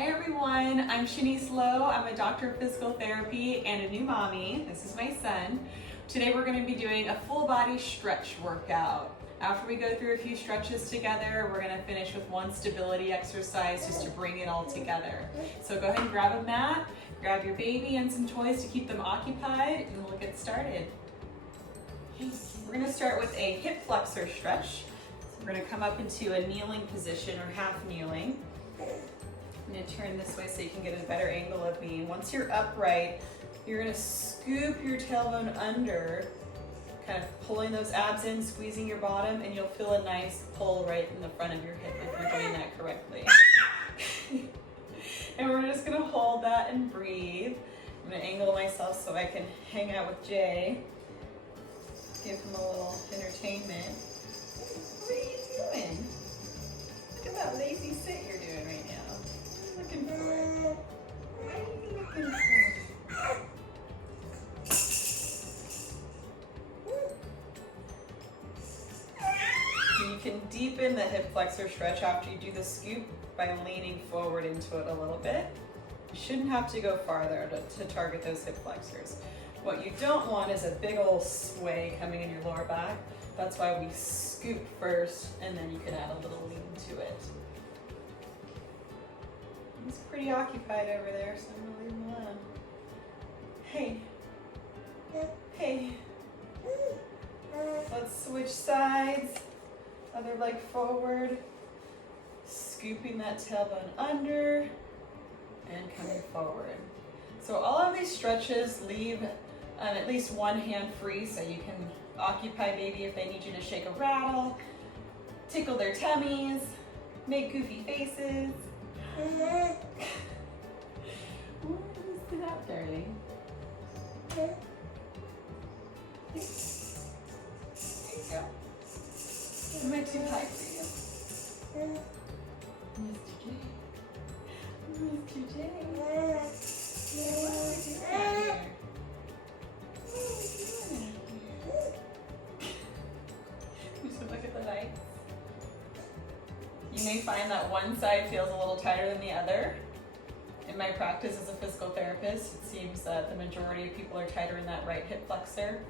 Hi everyone, I'm Shanice Lowe. I'm a doctor of physical therapy and a new mommy. This is my son. Today we're going to be doing a full body stretch workout. After we go through a few stretches together, we're going to finish with one stability exercise just to bring it all together. So go ahead and grab a mat, grab your baby and some toys to keep them occupied, and we'll get started. We're going to start with a hip flexor stretch. So we're going to come up into a kneeling position or half kneeling. I'm going to turn this way so you can get a better angle of me. Once you're upright, you're going to scoop your tailbone under, kind of pulling those abs in, squeezing your bottom, and you'll feel a nice pull right in the front of your hip if you're doing that correctly. And we're just going to hold that and breathe. I'm going to angle myself so I can hang out with Jay. Give him a little entertainment. What are you doing? Look at that lazy sit you're doing right now. Looking for it. What are you looking for? You can deepen the hip flexor stretch after you do the scoop by leaning forward into it a little bit. You shouldn't have to go farther to target those hip flexors. What you don't want is a big old sway coming in your lower back. That's why we scoop first, and then you can add a little lean to it. He's pretty occupied over there, so I'm gonna leave him alone. Hey. Hey. Let's switch sides. Other leg forward. Scooping that tailbone under and coming forward. So all of these stretches leave at least one hand free so you can occupy baby if they need you to shake a rattle, tickle their tummies, make goofy faces. What is that, darling? There you go. Am I too high for you? Mr. J. Mr. J. What are we doing out here? What are we doing out here? You should look at the lights. You may find that one side feels a little tighter than the other. In my practice as a physical therapist, it seems that the majority of people are tighter in that right hip flexor,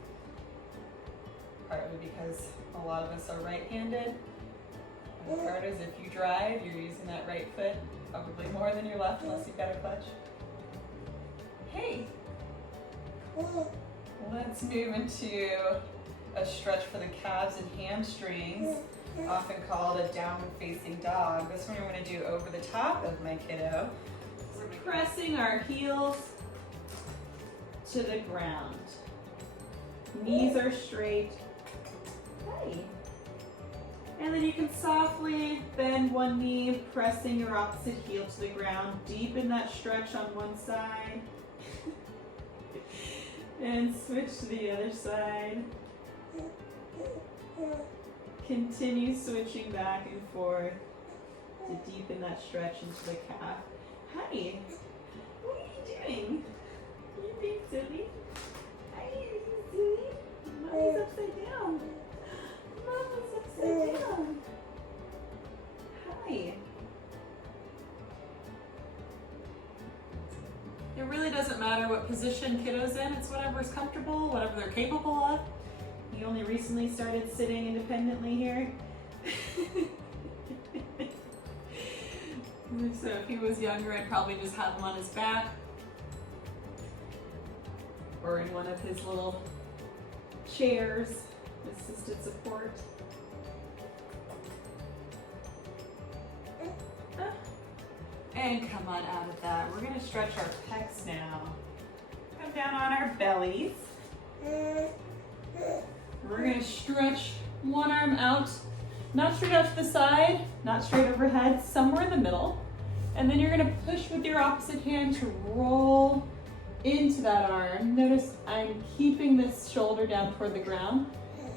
partly because a lot of us are right-handed. The part is if you drive, you're using that right foot probably more than your left unless you've got a clutch. Hey! Let's move into a stretch for the calves and hamstrings, often called a downward facing dog. This one we're going to do over the top of my kiddo. We're pressing our heels to the ground. Knees are straight. Hey. And then you can softly bend one knee, pressing your opposite heel to the ground. Deepen that stretch on one side. And switch to the other side. Continue switching back and forth to deepen that stretch into the calf. Hi, what are you doing? Are you being silly? Hi, are you silly? Mommy's upside down. Mama's upside down. Hi. It really doesn't matter what position kiddo's in. It's whatever's comfortable, whatever they're capable of. He only recently started sitting independently here. So if he was younger, I'd probably just have him on his back or in one of his little chairs, assisted support. And come on out of that. We're gonna stretch our pecs now. Come down on our bellies. We're gonna stretch one arm out, not straight out to the side, not straight overhead, somewhere in the middle. And then you're gonna push with your opposite hand to roll into that arm. Notice I'm keeping this shoulder down toward the ground.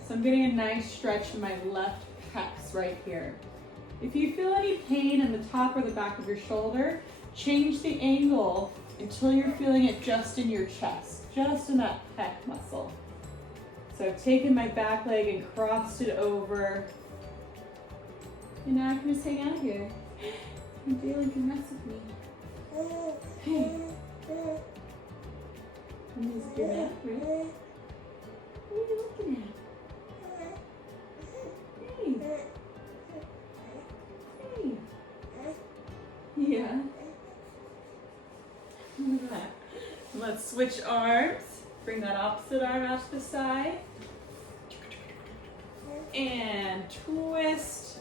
So I'm getting a nice stretch in my left pecs right here. If you feel any pain in the top or the back of your shoulder, change the angle until you're feeling it just in your chest, just in that pec muscle. So I've taken my back leg and crossed it over. And now I can just hang out here. And Jalen can mess with me. Hey. Mr. Maverick. What are you looking at? Hey. Hey. Yeah. Look at that. Let's switch arms. Bring that opposite arm out to the side. And twist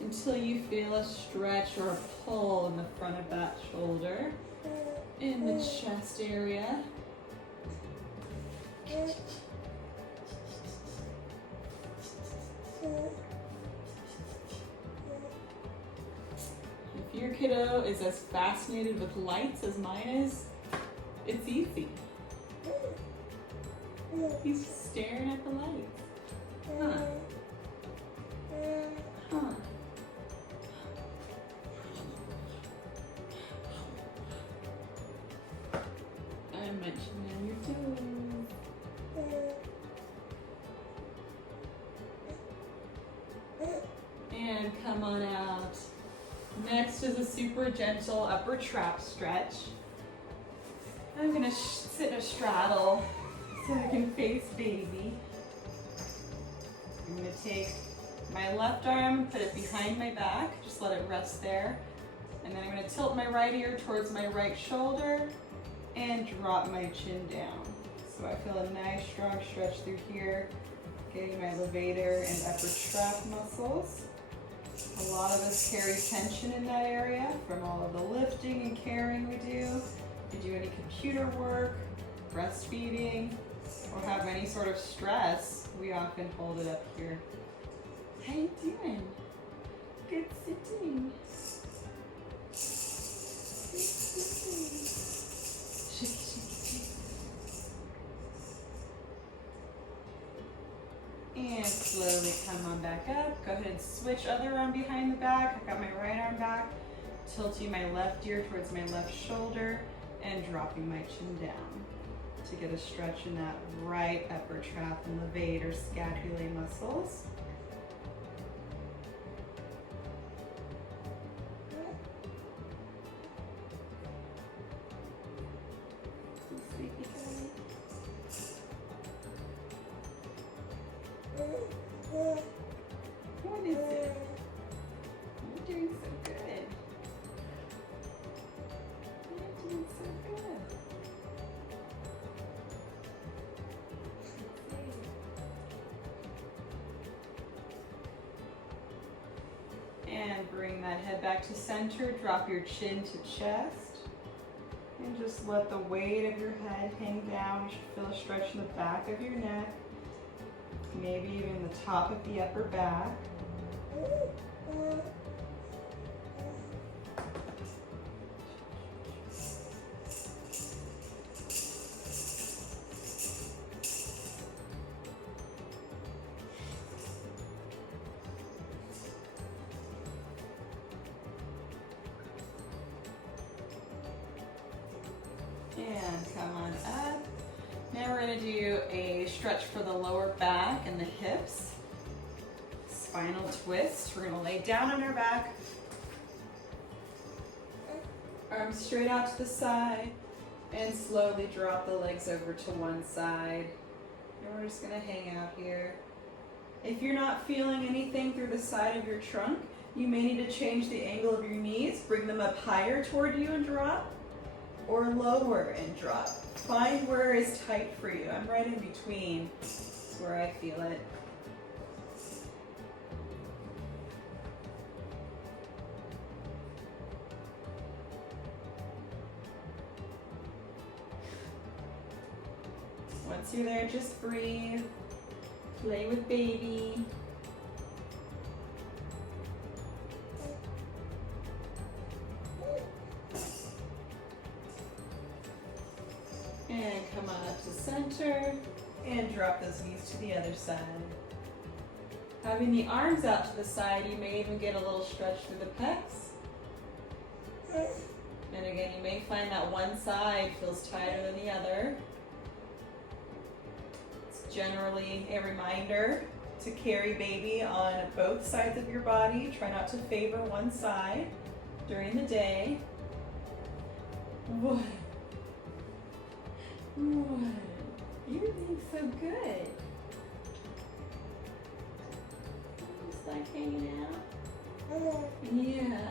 until you feel a stretch or a pull in the front of that shoulder, in the chest area. If your kiddo is as fascinated with lights as mine is, it's easy. He's just staring at the lights. Huh. Huh. I mentioned on your toes. And come on out. Next is a super gentle upper trap stretch. I'm gonna sit in a straddle so I can face baby. I'm gonna take my left arm, put it behind my back, just let it rest there. And then I'm gonna tilt my right ear towards my right shoulder and drop my chin down. So I feel a nice strong stretch through here, getting my levator and upper trap muscles. A lot of us carry tension in that area from all of the lifting and carrying we do. If you do any computer work, breastfeeding, or have any sort of stress, we often hold it up here. How you doing? Good sitting. Good sitting. Shake, shake, shake. And slowly come on back up. Go ahead and switch other arm behind the back. I've got my right arm back. Tilting my left ear towards my left shoulder and dropping my chin down to get a stretch in that right upper trap and levator scapulae muscles. What is it? You're doing so good. You're doing so good. And bring that head back to center. Drop your chin to chest. And just let the weight of your head hang down. You should feel a stretch in the back of your neck. Maybe even the top of the upper back. And come on up. Now we're going to do a stretch for the lower back and the hips. Spinal twist. We're going to lay down on our back. Arms straight out to the side. And slowly drop the legs over to one side. And we're just going to hang out here. If you're not feeling anything through the side of your trunk, you may need to change the angle of your knees. Bring them up higher toward you and drop. Or lower and drop. Find where is tight for you. I'm right in between. It's where I feel it. Once you're there, just breathe. Play with baby. And come on up to center and drop those knees to the other side. Having the arms out to the side, you may even get a little stretch through the pecs. And again, you may find that one side feels tighter than the other. It's generally a reminder to carry baby on both sides of your body. Try not to favor one side during the day. What? What? You're doing so good. Just like hanging out. Yeah.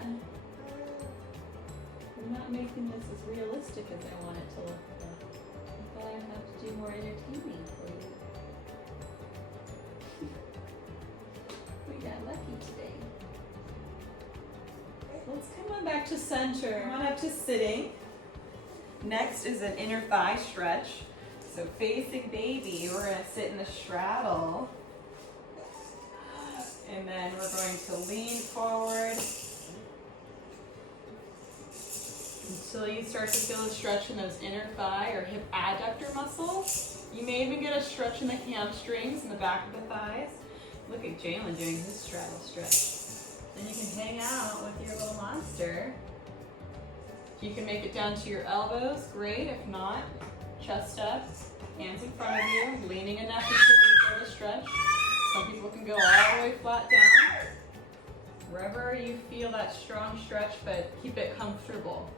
I'm not making this as realistic as I want it to look, though. I thought I'd have to do more entertaining for you. We got lucky today. Let's come on back to center. Come on up to sitting. Next is an inner thigh stretch. So facing baby, we're going to sit in the straddle. And then we're going to lean forward until you start to feel a stretch in those inner thigh or hip adductor muscles. You may even get a stretch in the hamstrings in the back of the thighs. Look at Jalen doing his straddle stretch. Then you can hang out with your little monster. If you can make it down to your elbows, great. If not, chest up, hands in front of you, leaning enough until you feel the stretch. Some people can go all the way flat down. Wherever you feel that strong stretch, but keep it comfortable.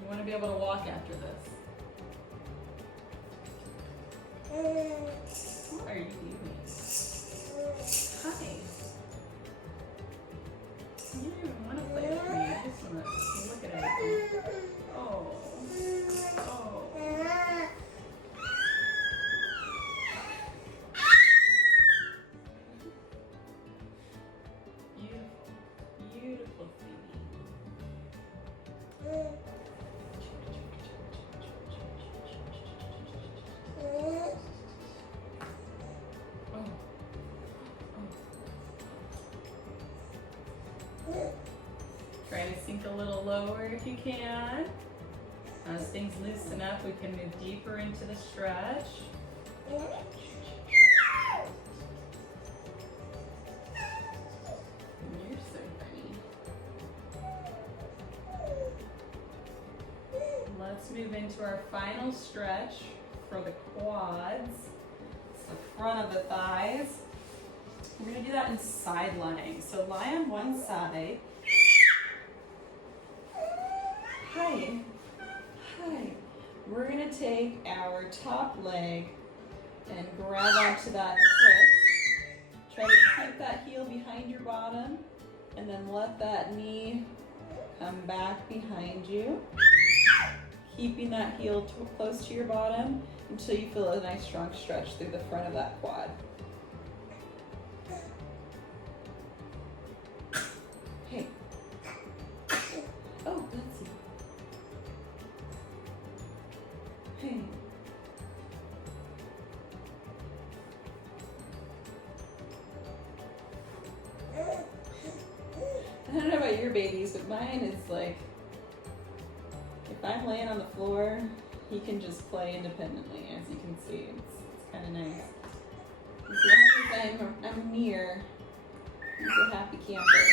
You want to be able to walk after this. What are you doing? Hi. You don't even want to play with me. I just want to look at everything. Oh. Oh. Beautiful. Beautiful baby. Try to sink a little lower if you can. As things loosen up, we can move deeper into the stretch. You're so funny. Let's move into our final stretch for the quads. It's the front of the thighs. We're going to do that in side lying. So lie on one side. Hi. Hi. We're going to take our top leg and grab onto that foot. Try to keep that heel behind your bottom and then let that knee come back behind you. Keeping that heel close to your bottom until you feel a nice strong stretch through the front of that quad. Hey. Oh, that's you. Hey. I don't know about your babies, but mine is like, if I'm laying on the floor, he can just play independently, as you can see. It's kind of nice. As long as I'm near, he's a happy camper.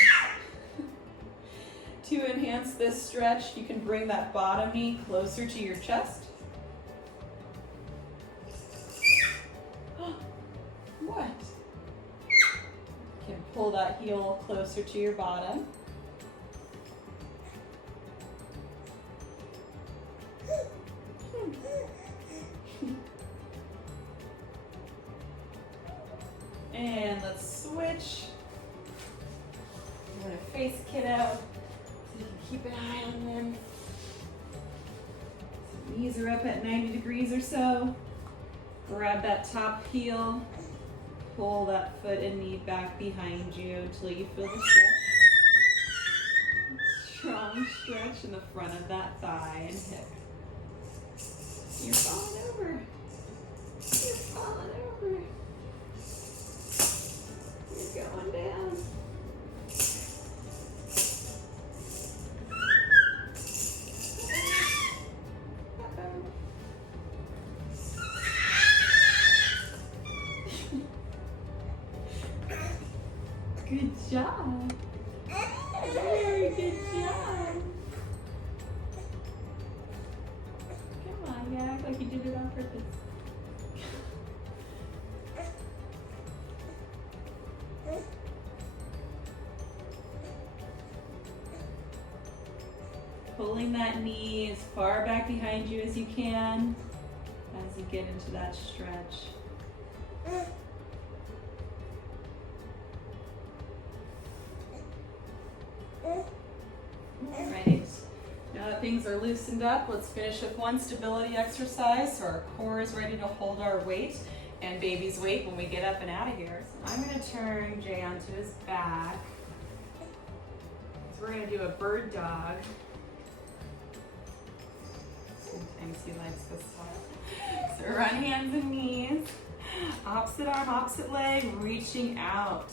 To enhance this stretch, you can bring that bottom knee closer to your chest. What? You can pull that heel closer to your bottom. And let's switch. I'm going to face kiddo so you can keep an eye on them. So knees are up at 90 degrees or so. Grab that top heel. Pull that foot and knee back behind you until you feel the stretch. Strong stretch in the front of that thigh and hip. You're falling over. You're falling over. You're going down. Good job. Very good job. Come on, you act like you did it on purpose. pulling that knee as far back behind you as you can as you get into that stretch. All right, now that things are loosened up, let's finish with one stability exercise so our core is ready to hold our weight and baby's weight when we get up and out of here. So I'm gonna turn Jay onto his back. So we're gonna do a bird dog. Sometimes he likes this one. So run hands and knees, opposite arm, opposite leg, reaching out,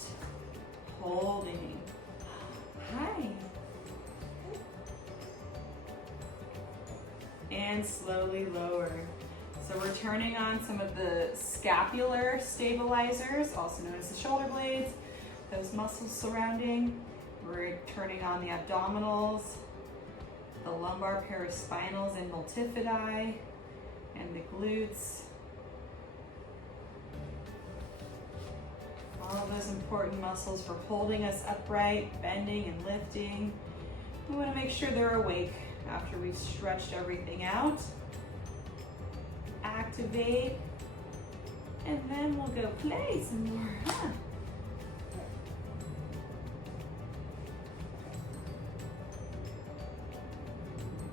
holding. Hi. And slowly lower. So we're turning on some of the scapular stabilizers, also known as the shoulder blades, those muscles surrounding. We're turning on the abdominals, the lumbar paraspinals and multifidi, and the glutes. All of those important muscles for holding us upright, bending and lifting. We want to make sure they're awake after we've stretched everything out. Activate, and then we'll go play some more.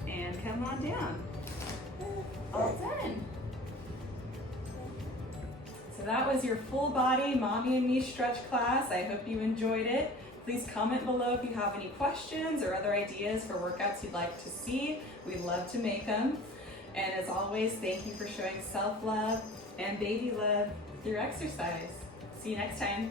And come on down. All done. So that was your full body Mommy and Me stretch class. I hope you enjoyed it. Please comment below if you have any questions or other ideas for workouts you'd like to see. We'd love to make them. And as always, thank you for showing self-love and baby love through exercise. See you next time.